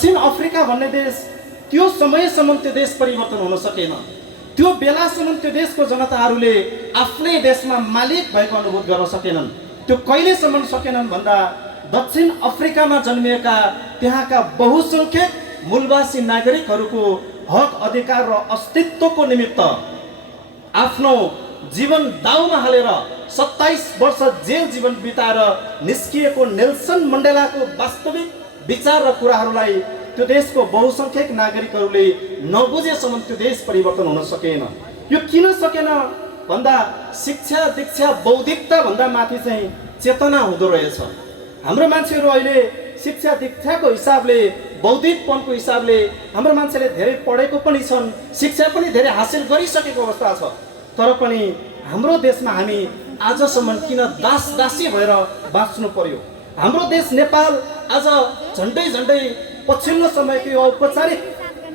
दक्षिण अफ्रिका भन्ने देश त्यो समयसम्म त्यो देश परिवर्तन हुन सकेन। त्यो बेलासम्म त्यो देशको जनताहरूले आफ्नै देशमा मालिक भएको अनुभूत गर्न सकेनन्। त्यो कहिलेसम्म सकेनन् भन्दा दक्षिण अफ्रिकामा जन्मिएका त्यहाँका बहुसंख्यक मूलवासी नागरिकहरूको हक अधिकार र अस्तित्वको निमित्त आफ्नो जीवन दाउमा हालेर 27 वर्ष जेल जीवन बिताएर निस्किएको नेल्सन मण्डेलाको वास्तविक विचार र कुराहरूलाई त्यो देशको बहुसंख्यक नागरिकहरूले नबुझेसम्म त्यो देश परिवर्तन हुन सकेन। यो किन सकेन भन्दा शिक्षा दीक्षा बौद्धिकता भन्दा माथि चाहिँ चेतना हुँदो रहेछ। हाम्रो मान्छेहरू अहिले शिक्षा दीक्षाको हिसाबले बौद्धिकपनको हिसाबले हाम्रो मान्छेले धेरै पढेको पनि छन्, शिक्षा पनि धेरै हासिल गरिसकेको अवस्था छ। तर पनि हाम्रो देशमा हामी आजसम्म किन दासी भएर बाँच्नु पर्यो? हाम्रो देश नेपाल आज झन्डै पछिल्लो समयको यो औपचारिक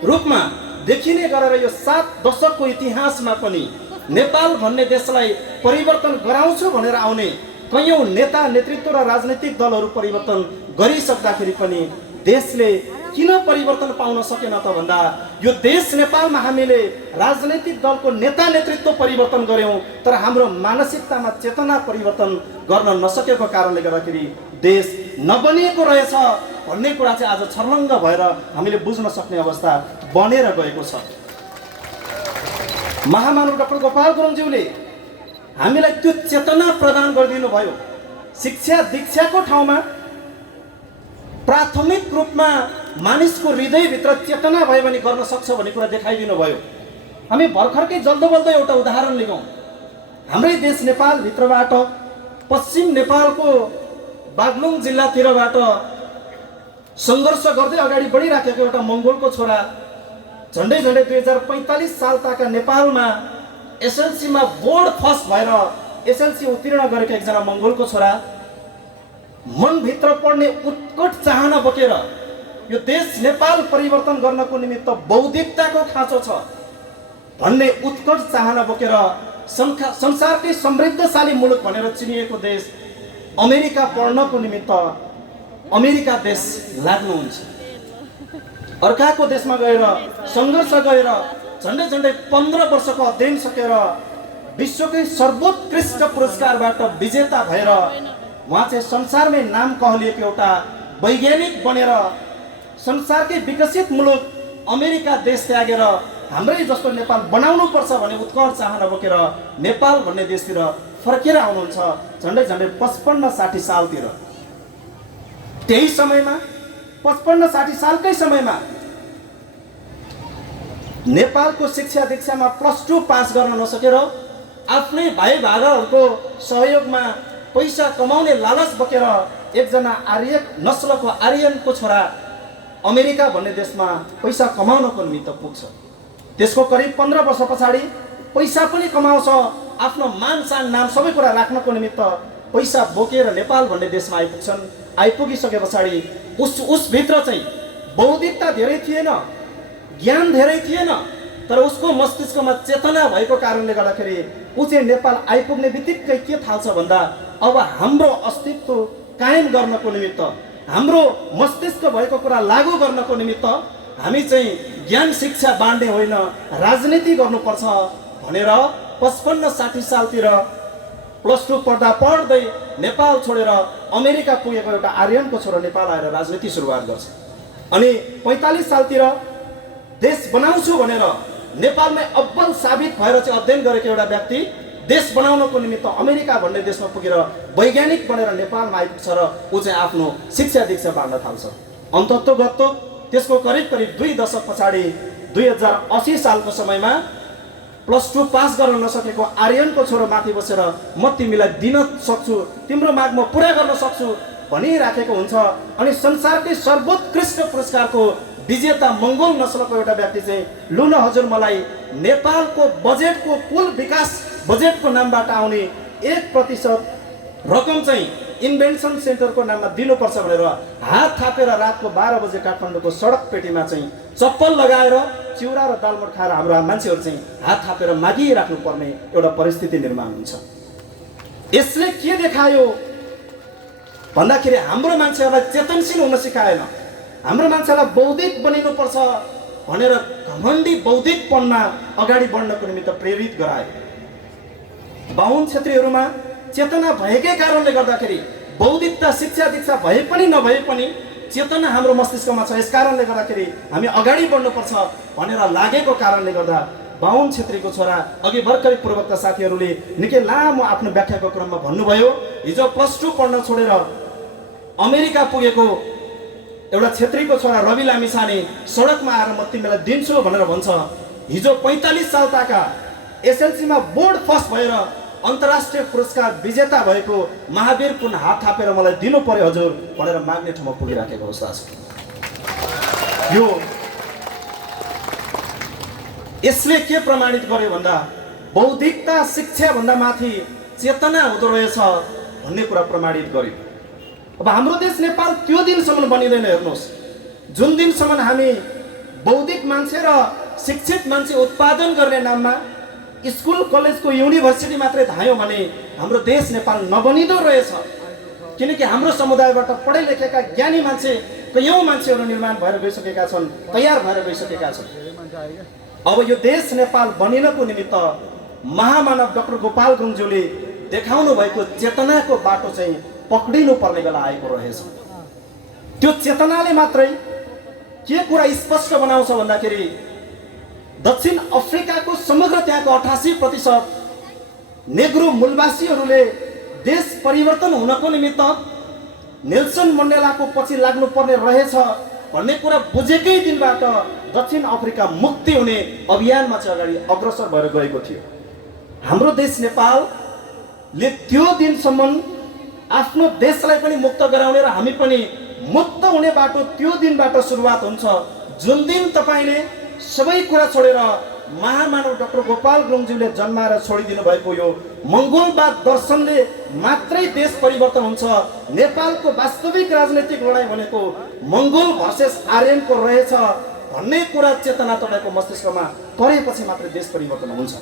रूपमा देखिने गरेर यो 7 दशकको इतिहासमा पनि नेपाल भन्ने देशलाई परिवर्तन गराउँछु भनेर आउने कयौं नेता नेतृत्व र राजनैतिक दलहरू परिवर्तन गरिसक्दाखेरि पनि देशले किन परिवर्तन पाउन सकेन त भन्दा यो देश नेपालमा हामीले राजनैतिक दलको नेता नेतृत्व परिवर्तन गर्यौं, तर हाम्रो मानसिकतामा चेतना परिवर्तन गर्न नसकेको कारणले गर्दाखेरि देश नबनिएको रहेछ भन्ने कुरा चाहिँ आज छर्लङ्ग भएर हामीले बुझ्न सक्ने अवस्था बनेर गएको छ। महामानव डाक्टर गोपाल गुरुङज्यूले हामीलाई त्यो चेतना प्रदान गरिदिनु भयो। शिक्षा दीक्षाको ठाउँमा प्राथमिक रूपमा मानिसको हृदयभित्र चेतना भयो भने गर्न सक्छ भन्ने कुरा देखाइदिनु भयो। हामी भर्खरकै जल्दोबल्दो एउटा उदाहरण लिगौँ। हाम्रै देश नेपालभित्रबाट पश्चिम नेपालको बागलुङ जिल्लातिरबाट सङ्घर्ष गर्दै अगाडि बढिराखेको एउटा मङ्गोलको छोरा झन्डै 2045 साल ताका नेपालमा एसएलसीमा बोर्ड फर्स्ट भएर एसएलसी उत्तीर्ण गरेको एकजना मङ्गोलको छोरा मनभित्र पढ्ने उत्कट चाहना बोकेर यो देश नेपाल परिवर्तन गर्नको निमित्त बौद्धिकताको खाँचो छ भन्ने उत्कट चाहना बोकेर संसारकै समृद्धशाली मुलुक भनेर चिनिएको देश अमेरिका पढ्नको निमित्त अमेरिका देश लाग्नुहुन्छ। अर्काको देशमा गएर सङ्घर्ष गरेर झन्डै 15 वर्षको अध्ययन सकेर विश्वकै सर्वोत्कृष्ट पुरस्कारबाट विजेता भएर उहाँ चाहिँ संसारमै नाम कहलिएको एउटा वैज्ञानिक बनेर संसारकै विकसित मुलुक अमेरिका देश त्यागेर हाम्रै जस्तो नेपाल बनाउनु पर्छ भन्ने उत्कट चाहना बोकेर नेपाल भन्ने देशतिर फर्केर आउनुहुन्छ झन्डै 55-60 सालतिर। त्यही समयमा 55-60 सालकै समयमा नेपालको शिक्षा दीक्षामा +2 पास गर्न नसकेर आफ्नै भाइ भागाहरूको सहयोगमा पैसा कमाउने लालच बोकेर एकजना आर्य नस्लको आर्यनको छोरा अमेरिका भन्ने देशमा पैसा कमाउनको निमित्त पुग्छ। त्यसको करिब 15 वर्ष पछाडि पैसा पनि कमाउँछ, आफ्नो मान सान नाम सबै कुरा राख्नको निमित्त पैसा बोकेर नेपाल भन्ने देशमा आइपुग्छन्। आइपुगिसके पछाडि उसभित्र चाहिँ बौद्धिकता धेरै थिएन, ज्ञान धेरै थिएन, तर उसको मस्तिष्कमा चेतना भएको कारणले गर्दाखेरि ऊ चाहिँ नेपाल आइपुग्ने बित्तिकै के थाल्छ भन्दा अब हाम्रो अस्तित्व कायम गर्नको निमित्त हाम्रो मस्तिष्क भएको कुरा लागू गर्नको निमित्त हामी चाहिँ ज्ञान शिक्षा बाँड्ने होइन राजनीति गर्नुपर्छ भनेर 55-60 सालतिर +2 पढ्दै नेपाल छोडेर अमेरिका पुगेको एउटा आर्यनको छोरा नेपाल आएर राजनीति सुरुवात गर्छ। अनि 45 सालतिर देश बनाउँछु भनेर नेपालमै अब्बल साबित भएर चाहिँ अध्ययन गरेको एउटा व्यक्ति देश बनाउनको निमित्त अमेरिका भन्ने देशमा पुगेर वैज्ञानिक बनेर नेपालमा आइपुग्छ र ऊ चाहिँ आफ्नो शिक्षा दीक्षा बाँड्न थाल्छ। अन्ततोगत्त त्यसको करिब 2 दशक पछाडि 2080 सालको समयमा +2 पास गर्न नसकेको आर्यनको छोरो माथि बसेर म तिमीलाई दिन सक्छु, तिम्रो माग म पुरा गर्न सक्छु भनिराखेको हुन्छ। अनि संसारकै सर्वोत्कृष्ट पुरस्कारको विजेता मङ्गोल नस्लको एउटा व्यक्ति चाहिँ लु न हजुर मलाई नेपालको बजेटको कुल विकास बजेटको नामबाट आउने 1% रकम चाहिँ इन्भेन्सन सेन्टरको नाममा दिनुपर्छ भनेर हात थापेर रातको 12 बजे काठमाडौँको सडक पेटीमा चाहिँ चप्पल लगाएर चिउरा र दालमोट खाएर हाम्रो मान्छेहरू चाहिँ हात थापेर मागिराख्नु पर्ने एउटा परिस्थिति निर्माण हुन्छ। यसले के देखायो भन्दाखेरि हाम्रो मान्छेहरूलाई चेतनशील हुन सिकाएन, हाम्रो मान्छेलाई बौद्धिक बनिनुपर्छ भनेर घमण्डी बौद्धिकपनमा अगाडि बढ्नको निमित्त प्रेरित गरायो। बाहुन क्षेत्रीहरूमा चेतना भएकै कारणले गर्दाखेरि बौद्धिकता शिक्षा दीक्षा भए पनि नभए पनि चेतना हाम्रो मस्तिष्कमा छ। यस कारणले गर्दाखेरि हामी अगाडि बढ्नुपर्छ भनेर लागेको कारणले गर्दा बाहुन क्षेत्रीको छोरा अघि भर्खरै पूर्वका साथीहरूले निकै लामो आफ्नो व्याख्याको क्रममा भन्नुभयो, हिजो +2 पढ्न छोडेर अमेरिका पुगेको एउटा क्षेत्रीको छोरा रवि लामिछाने सडकमा आएर म तिमीलाई दिन्छु भनेर भन्छ। हिजो 45 सालका एसएलसीमा बोर्ड फर्स्ट भएर अन्तर्राष्ट्रिय पुरस्कार विजेता भएको महावीर पुन हात थापेर मलाई दिनु पर्यो हजुर भनेर माग्ने ठाउँमा पुगिराखेको अवस्था छ। यो यसले के प्रमाणित गर्यो भन्दा बौद्धिकता शिक्षा भन्दा माथि चेतना हुँदो रहेछ भन्ने कुरा प्रमाणित गर्यो। अब हाम्रो देश नेपाल त्यो दिनसम्म बनिँदैन। हेर्नुहोस्, जुन दिनसम्म हामी बौद्धिक मान्छे र शिक्षित मान्छे उत्पादन गर्ने नाममा स्कुल कलेजको युनिभर्सिटी मात्रै धायौँ भने हाम्रो देश नेपाल नबनिँदो रहेछ। किनकि हाम्रो समुदायबाट पढे लेखेका ज्ञानी मान्छे कयौँ मान्छेहरू निर्माण भएर गइसकेका छन्, तयार भएर गइसकेका छन्। अब यो देश नेपाल बनिनको निमित्त महामानव डाक्टर गोपाल गुरुङज्यूले देखाउनु भएको चेतनाको बाटो चाहिँ पक्रिनु पर्ने बेला आएको रहेछ। त्यो चेतनाले मात्रै के कुरा स्पष्ट बनाउँछ भन्दाखेरि दक्षिण अफ्रिकाको समग्र त्यहाँको 88% नेग्रो मूलवासीहरूले देश परिवर्तन हुनको निमित्त नेल्सन मण्डेलाको पछि लाग्नु पर्ने रहेछ भन्ने कुरा बुझेकै दिनबाट दक्षिण अफ्रिका मुक्ति हुने अभियानमा चाहिँ अगाडि अग्रसर भएर गएको थियो। हाम्रो देश नेपालले त्यो दिनसम्म आफ्नो देशलाई पनि मुक्त गराउने र हामी पनि मुक्त हुने बाटो त्यो दिनबाट सुरुवात हुन्छ जुन दिन तपाईले सबै कुरा छोडेर महामानव डाक्टर गोपाल गुरुङज्यूले जन्माएर छोडिदिनु भएको यो मङ्गोलवाद दर्शनले मात्रै देश परिवर्तन हुन्छ। नेपालको वास्तविक राजनैतिक लडाई भनेको मङ्गोल भर्सेस आर्यनको रहेछ भन्ने कुरा चेतना तपाईँको मस्तिष्कमा परेपछि मात्रै देश परिवर्तन हुन्छ।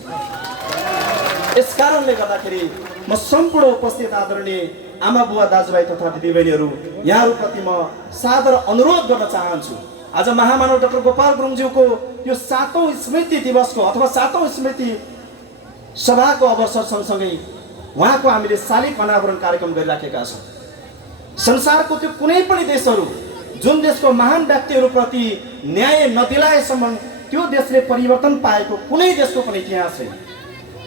यस कारणले गर्दाखेरि म सम्पूर्ण उपस्थित आदरणीय आमा बुवा दाजुभाइ तथा दिदीबहिनीहरू यहाँहरूप्रति म सादर अनुरोध गर्न चाहन्छु। आज महामानव डाक्टर गोपाल गुरुङज्यूको यो 7औं स्मृति दिवसको अथवा 7औं स्मृति सभाको अवसर सँगसँगै उहाँको हामीले शालिग अनावरण कार्यक्रम गरिराखेका छौँ। संसारको त्यो कुनै पनि देशहरू जुन देशको महान व्यक्तिहरूप्रति न्याय नदिलाएसम्म त्यो देशले परिवर्तन पाएको कुनै देशको पनि इतिहास छैन।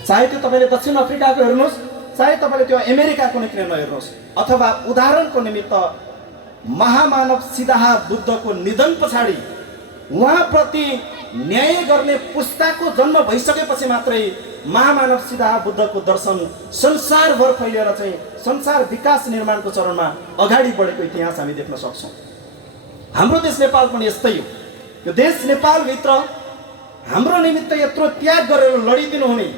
चाहे त्यो तपाईँले दक्षिण अफ्रिकाको हेर्नुहोस्, चाहे तपाईँले त्यो अमेरिकाको नै किन नहेर्नुहोस्, अथवा उदाहरणको निमित्त महामानव सिदाहा बुद्धको निधन पछाडि उहाँप्रति न्याय गर्ने पुस्ताको जन्म भइसकेपछि मात्रै महामानव सिदाहा बुद्धको दर्शन संसारभर फैलिएर चाहिँ संसार विकास निर्माणको चरणमा अगाडि बढेको इतिहास हामी देख्न सक्छौँ। हाम्रो देश नेपाल पनि यस्तै हो। यो देश नेपालभित्र हाम्रो निमित्त यत्रो त्याग गरेर लडिदिनु हुने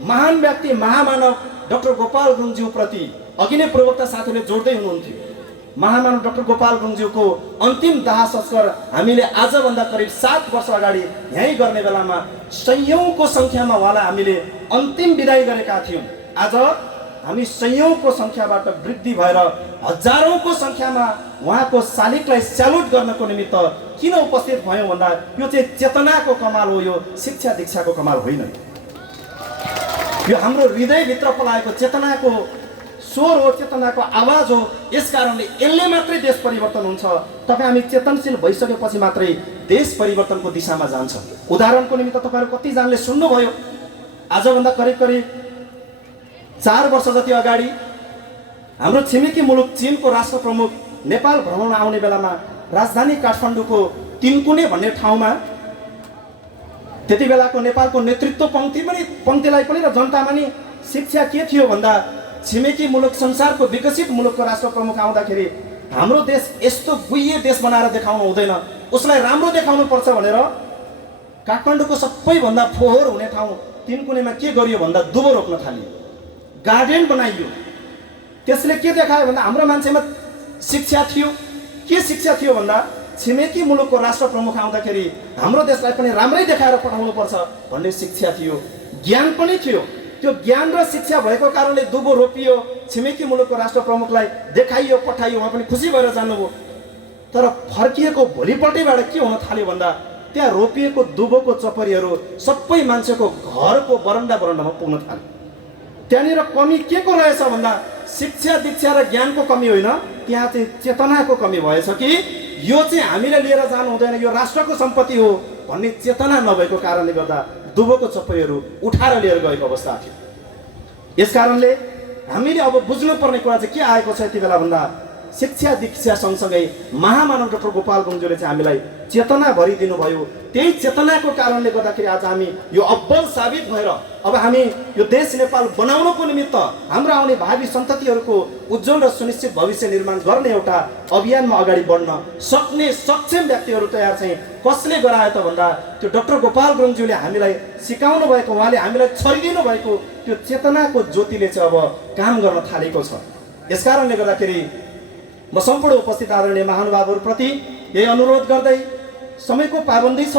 महान व्यक्ति महामानव डाक्टर गोपाल गुरुङज्यूप्रति अघि नै प्रवक्ता साथीले जोड्दै हुनुहुन्थ्यो। महामानव डाक्टर गोपाल गुरुङज्यूको अन्तिम दाह संस्कार हामीले आजभन्दा करिब 7 वर्ष अगाडि यहीँ गर्ने बेलामा सयौंको संख्यामा उहाँलाई हामीले अन्तिम विदाई गरेका थियौँ। आज हामी सयौंको संख्याबाट वृद्धि भएर हजारौंको संख्यामा उहाँको शालिगलाई स्यालुट गर्नको निमित्त किन उपस्थित भयौँ भन्दा यो चाहिँ चेतनाको कमाल हो, यो शिक्षा दीक्षाको कमाल होइन। यो हाम्रो हृदयभित्र पलाएको चेतनाको स्वर हो, चेतनाको आवाज हो। यस कारणले यसले मात्रै देश परिवर्तन हुन्छ। तपाईँ हामी चेतनशील भइसकेपछि मात्रै देश परिवर्तनको दिशामा जान्छ। उदाहरणको निमित्त तपाईँहरू कतिजनाले सुन्नुभयो, आजभन्दा करिब करिब 4 वर्ष जति अगाडि हाम्रो छिमेकी मुलुक चीनको राष्ट्र प्रमुख नेपाल भ्रमण आउने बेलामा राजधानी काठमाडौँको तिनकुने भन्ने ठाउँमा त्यति बेलाको नेपालको नेतृत्व पङ्क्तिलाई पनि र जनतामा नि शिक्षा के थियो भन्दा छिमेकी मुलुक संसारको विकसित मुलुकको राष्ट्र प्रमुख आउँदाखेरि हाम्रो देश यस्तो गुह्य देश बनाएर देखाउनु हुँदैन, उसलाई राम्रो देखाउनु पर्छ भनेर काठमाडौँको सबैभन्दा फोहोर हुने ठाउँ तिनकुनेमा के गरियो भन्दा दुबो रोप्न थालियो, गार्डन बनाइयो। त्यसले के देखायो भन्दा हाम्रो मान्छेमा शिक्षा थियो। के शिक्षा थियो भन्दा छिमेकी मुलुकको राष्ट्र प्रमुख आउँदाखेरि हाम्रो देशलाई पनि राम्रै देखाएर पठाउनु पर्छ भन्ने शिक्षा थियो, ज्ञान पनि थियो। त्यो ज्ञान र शिक्षा भएको कारणले दुबो रोपियो, छिमेकी मुलुकको राष्ट्र प्रमुखलाई देखाइयो, पठाइयो, उहाँ पनि खुसी भएर जानुभयो। तर फर्किएको भोलिपल्टैबाट के हुन थाल्यो भन्दा त्यहाँ रोपिएको दुबोको चपरीहरू सबै मान्छेको घरको बरन्डामा पुग्न थाल्यो। त्यहाँनिर कमी के को रहेछ भन्दा शिक्षा दीक्षा र ज्ञानको कमी होइन, त्यहाँ चाहिँ चेतनाको कमी भएछ कि यो चाहिँ हामीले लिएर जानु हुँदैन, यो राष्ट्रको सम्पत्ति हो भन्ने चेतना नभएको कारणले गर्दा दुबोको चपरीहरू उठाएर लिएर गएको अवस्था थियो। यसकारणले हामीले अब बुझ्नुपर्ने कुरा चाहिँ के आएको छ यति बेला भन्दा शिक्षा दीक्षा सँगसँगै महामानव डाक्टर गोपाल गुरुङज्यूले चाहिँ हामीलाई चेतना भरिदिनु भयो। त्यही चेतनाको कारणले गर्दाखेरि आज हामी यो अब्बल साबित भएर अब हामी यो देश नेपाल बनाउनको निमित्त हाम्रो आउने भावी सन्ततिहरूको उज्जवल र सुनिश्चित भविष्य निर्माण गर्ने एउटा अभियानमा अगाडि बढ्न सक्ने सक्षम व्यक्तिहरू तयार चाहिँ कसले गरायो त भन्दा त्यो डाक्टर गोपाल गुरुङज्यूले हामीलाई सिकाउनु भएको, उहाँले हामीलाई छरिदिनु भएको त्यो चेतनाको ज्योतिले चाहिँ अब काम गर्न थालेको छ। यसकारणले गर्दाखेरि म सम्पूर्ण उपस्थित आदरणीय महानुभावहरूप्रति यही अनुरोध गर्दै समयको पाबन्दी छ,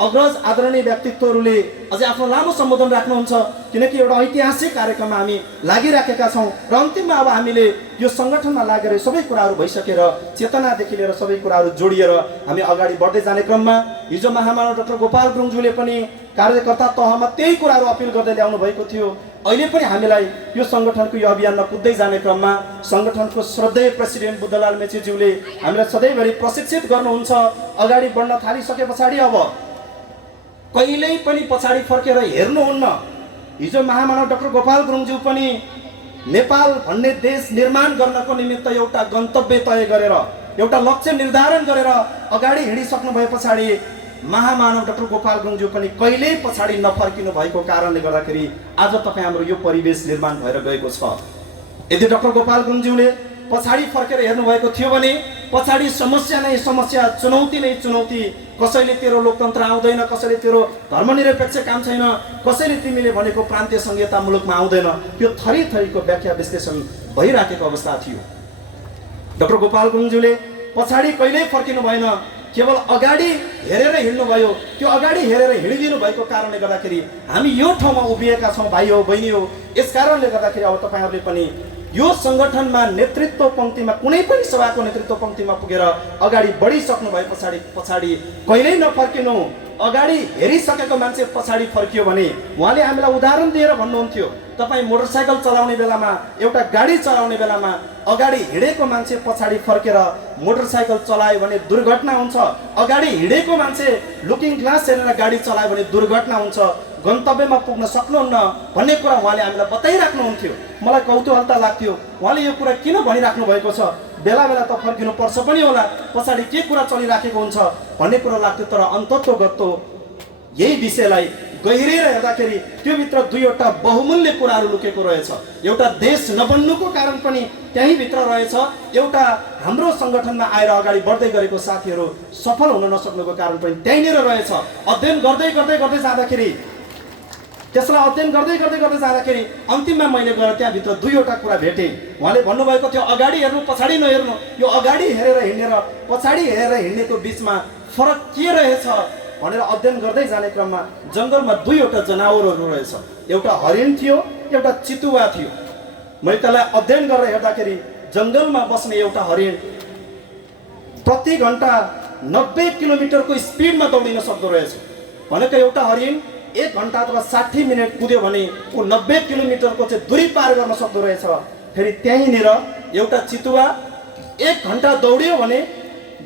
अग्रज आदरणीय व्यक्तित्वहरूले अझै आफ्नो लामो सम्बोधन राख्नुहुन्छ किनकि एउटा ऐतिहासिक कार्यक्रममा हामी लागिराखेका छौँ र अन्तिममा अब हामीले यो सङ्गठनमा लागेर सबै कुराहरू भइसकेर चेतनादेखि लिएर सबै कुराहरू जोडिएर हामी अगाडि बढ्दै जाने क्रममा हिजो महामानव डाक्टर गोपाल गुरुङज्यूले पनि कार्यकर्ता तहमा त्यही कुराहरू अपिल गर्दै ल्याउनु भएको थियो। अहिले पनि हामीलाई यो सङ्गठनको यो अभियानमा कुद्दै जाने क्रममा सङ्गठनको श्रद्धेय प्रेसिडेन्ट बुद्धलाल मेचीज्यूले हामीलाई सधैँभरि प्रशिक्षित गर्नुहुन्छ। अगाडि बढ्न थालिसके पछाडि अब कहिल्यै पनि पछाडि फर्केर हेर्नुहुन्न। हिजो महामानव डाक्टर गोपाल गुरुङज्यू पनि नेपाल भन्ने देश निर्माण गर्नको निमित्त एउटा गन्तव्य तय गरेर एउटा लक्ष्य निर्धारण गरेर अगाडि हिँडिसक्नु भए पछाडि महामानव डाक्टर गोपाल गुरुङज्यू पनि कहिल्यै पछाडि नफर्किनु भएको कारणले गर्दाखेरि आज तपाईँ हाम्रो यो परिवेश निर्माण भएर गएको छ। यदि डाक्टर गोपाल गुरुङज्यूले पछाडि फर्केर हेर्नुभएको थियो भने पछाडि समस्या नै समस्या, चुनौती नै चुनौती, कसैले तेरो लोकतन्त्र आउँदैन, कसैले तेरो धर्मनिरपेक्ष काम छैन, कसैले तिमीले भनेको प्रान्तीय संहिता मुलुकमा आउँदैन, यो थरी थरीको व्याख्या विश्लेषण भइराखेको अवस्था थियो। डाक्टर गोपाल गुरुङज्यूले पछाडि कहिल्यै फर्किनु भएन, केवल अगाडि हेरेर हिँड्नु भयो। त्यो अगाडि हेरेर हिँडिदिनु भएको कारणले गर्दाखेरि हामी यो ठाउँमा उभिएका छौँ भाइ हो बहिनी हो। यस कारणले गर्दाखेरि अब तपाईँहरूले पनि यो सङ्गठनमा नेतृत्व पङ्क्तिमा कुनै पनि सभाको नेतृत्व पङ्क्तिमा पुगेर अगाडि बढिसक्नु भए पछाडि कहिल्यै नफर्किनु। अगाडि हेरिसकेको मान्छे पछाडि फर्कियो भने उहाँले हामीलाई उदाहरण दिएर भन्नुहुन्थ्यो, तपाईँ मोटरसाइकल चलाउने बेलामा एउटा गाडी चलाउने बेलामा अगाडि हिँडेको मान्छे पछाडि फर्केर मोटरसाइकल चलायो भने दुर्घटना हुन्छ, अगाडि हिँडेको मान्छे लुकिङ ग्लास हेरेर गाडी चलायो भने दुर्घटना हुन्छ, गन्तव्यमा पुग्न सक्नुहुन्न भन्ने कुरा उहाँले हामीलाई बताइराख्नुहुन्थ्यो। मलाई कौतूहलता लाग्थ्यो उहाँले यो कुरा किन भनिराख्नु भएको छ, बेला बेला त फर्किनु पर्छ पनि होला, पछाडि के कुरा चलिराखेको हुन्छ भन्ने कुरा लाग्थ्यो। तर अन्ततोगत्तो यही विषयलाई गहिरेर हेर्दाखेरि त्योभित्र दुईवटा बहुमूल्य कुराहरू लुकेको रहेछ। एउटा देश नबन्नुको कारण पनि त्यहीँभित्र रहेछ, एउटा हाम्रो सङ्गठनमा आएर अगाडि बढ्दै गरेको साथीहरू सफल हुन नसक्नुको कारण पनि त्यहीँनिर रहेछ। अध्ययन गर्दै गर्दै गर्दै जाँदाखेरि त्यसलाई अध्ययन गर्दै गर्दै गर्दै जाँदाखेरि अन्तिममा मैले गएर त्यहाँभित्र दुईवटा कुरा भेटेँ। उहाँले भन्नुभएको थियो अगाडि हेर्नु पछाडि नहेर्नु। यो अगाडि हेरेर हिँड्ने र पछाडि हेरेर हिँड्नेको बिचमा फरक के रहेछ भनेर अध्ययन गर्दै जाने क्रममा जङ्गलमा दुईवटा जनावरहरू रहेछ, एउटा हरिण थियो, एउटा चितुवा थियो। मैले त्यसलाई अध्ययन गरेर हेर्दाखेरि जङ्गलमा बस्ने एउटा हरिण प्रति घन्टा 90 किलोमिटरको स्पिडमा दौडिन सक्दो रहेछ। भनेको एउटा हरिण 1 घन्टा अथवा 60 मिनट कुद्यो भने ऊ 90 किलोमिटरको चाहिँ दूरी पार गर्न सक्दो रहेछ। फेरि त्यहीँनिर एउटा चितुवा 1 घन्टा दौडियो भने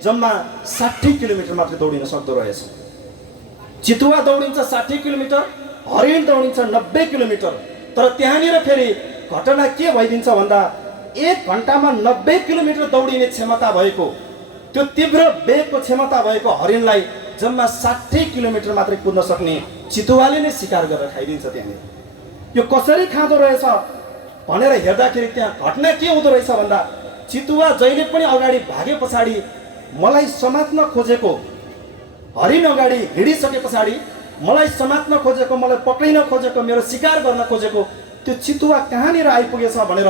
जम्मा 60 किलोमिटर मात्रै दौडिन सक्दो रहेछ। चितुवा दौडिन्छ 60 किलोमिटर, हरिण दौडिन्छ 90 किलोमिटर। तर त्यहाँनिर फेरि घटना के भइदिन्छ भन्दा 1 घन्टामा 90 किलोमिटर दौडिने क्षमता भएको, त्यो तीव्र वेगको क्षमता भएको हरिणलाई जम्मा 60 किलोमिटर मात्रै कुद्न सक्ने चितुवाले नै शिकार गरेर खाइदिन्छ। त्यहाँनिर यो कसरी खाँदो रहेछ भनेर हेर्दाखेरि त्यहाँ घटना के हुँदो रहेछ भन्दा चितुवा जहिले पनि अगाडि भागे पछाडि मलाई समात्न खोजेको, हरिण अगाडि हिँडिसके पछाडि मलाई समात्न खोजेको, मलाई पक्रिन खोजेको, मेरो शिकार गर्न खोजेको त्यो चितुवा कहाँनिर आइपुगेछ भनेर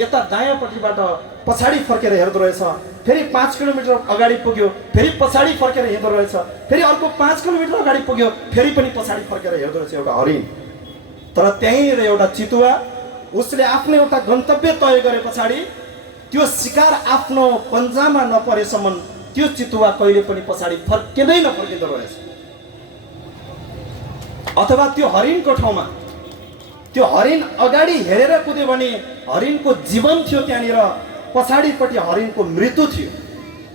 यता दायाँपट्टिबाट पछाडि फर्केर हेर्दो रहेछ। फेरि 5 किलोमिटर अगाडि पुग्यो, फेरि पछाडि फर्केर हेर्दो रहेछ, फेरि अर्को 5 किलोमिटर अगाडि पुग्यो, फेरि पनि पछाडि फर्केर हेर्दो रहेछ एउटा हरिण। तर त्यहीँनिर एउटा चितुवा उसले आफ्नो एउटा गन्तव्य तय गरे पछाडि त्यो शिकार आफ्नो पन्जामा नपरेसम्म त्यो चितुवा कहिले पनि पछाडि फर्किँदै नफर्किँदो रहेछ। अथवा त्यो हरिणको ठाउँमा त्यो हरिण अगाडि हेरेर कुद्यो भने हरिणको जीवन थियो, त्यहाँनिर पछाडिपट्टि हरिणको मृत्यु थियो।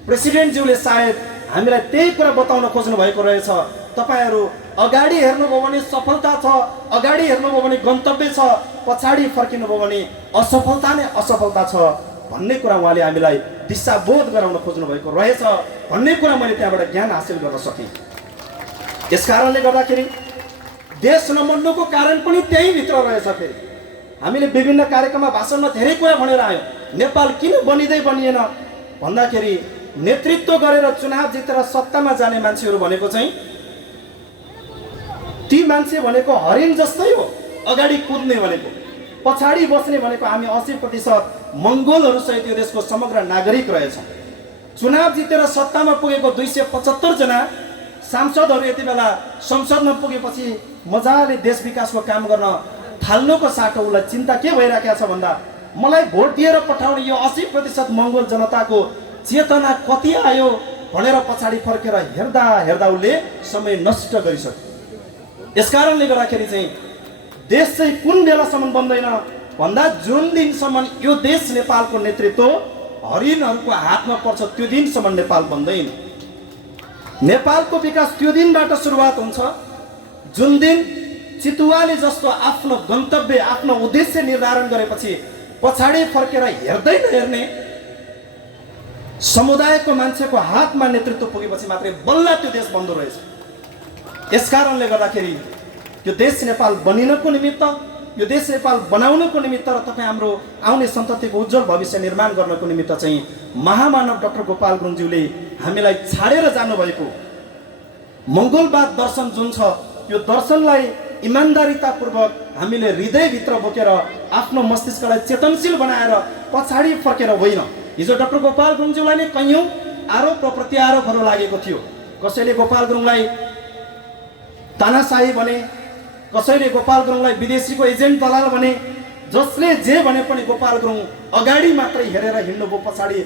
प्रेसिडेन्टज्यूले सायद हामीलाई त्यही कुरा बताउन खोज्नु भएको रहेछ। तपाईहरू अगाडि हेर्नुभयो भने सफलता छ, अगाडि हेर्नुभयो भने गन्तव्य छ, पछाडि फर्किनुभयो भने असफलता नै असफलता छ भन्ने कुरा उहाँले हामीलाई दिशाबोध गराउन खोज्नु भएको रहेछ भन्ने कुरा मैले त्यहाँबाट ज्ञान हासिल गर्न सकेँ। यस कारणले गर्दाखेरि देश नमन्नुको कारण पनि त्यही भित्र रहेछ। फेरि हामीले विभिन्न कार्यक्रममा भाषणमा धेरै कुरा भनेर आयौँ। नेपाल किन बनिँदै बनिएन भन्दाखेरि नेतृत्व गरेर चुनाव जितेर सत्तामा जाने मान्छेहरू भनेको चाहिँ ती मान्छे भनेको हरिण जस्तै हो। अगाडि कुद्ने भनेको, पछाडि बस्ने भनेको हामी 80% मङ्गोलहरू सहित यो देशको समग्र नागरिक रहेछौँ। चुनाव जितेर सत्तामा पुगेको 275 जना सांसदहरू यति बेला संसदमा पुगेपछि मजाले देश विकासको काम गर्न थाल्नुको साटो उसलाई चिन्ता के भइरहेको छ भन्दा मलाई भोट दिएर पठाउने यो 80% मङ्गोल जनताको चेतना कति आयो भनेर पछाडि फर्केर हेर्दा हेर्दा उसले समय नष्ट गरिसक्यो। यस कारणले गर्दाखेरि चाहिँ देश चाहिँ कुन बेलासम्म बन्दैन भन्दा जुन दिनसम्म यो देश नेपालको नेतृत्व हरिणहरूको हातमा पर्छ त्यो दिनसम्म नेपाल बन्दैन। नेपालको विकास त्यो दिनबाट सुरुवात हुन्छ जुन दिन चितुवाले जस्तो आफ्नो गन्तव्य आफ्नो उद्देश्य निर्धारण गरेपछि पछाडि फर्केर हेर्दै नहेर्ने समुदायको मान्छेको हातमा नेतृत्व पुगेपछि मात्रै बल्ल त्यो देश बन्द रहेछ। यस कारणले गर्दाखेरि यो देश नेपाल बनिनको निमित्त, यो देश नेपाल बनाउनको निमित्त र तपाईँ हाम्रो आउने सन्ततिको उज्जवल भविष्य निर्माण गर्नको निमित्त चाहिँ महामानव डाक्टर गोपाल गुरुङज्यूले हामीलाई छाडेर जानुभएको मङ्गोलवाद दर्शन जुन छ यो दर्शनलाई इमान्दारितापूर्वक हामीले हृदयभित्र बोकेर आफ्नो मस्तिष्कलाई चेतनशील बनाएर पछाडि फर्केर होइन। हिजो डाक्टर गोपाल गुरुङज्यूलाई नै कैयौँ आरोप र प्रत्यारोपहरू लागेको थियो। कसैले गोपाल गुरुङलाई तानाशाही भने, कसैले गोपाल गुरुङलाई विदेशीको एजेन्ट दलाल भने, जसले जे भने पनि गोपाल गुरुङ अगाडि मात्रै हेरेर हिँड्नुभयो, पछाडि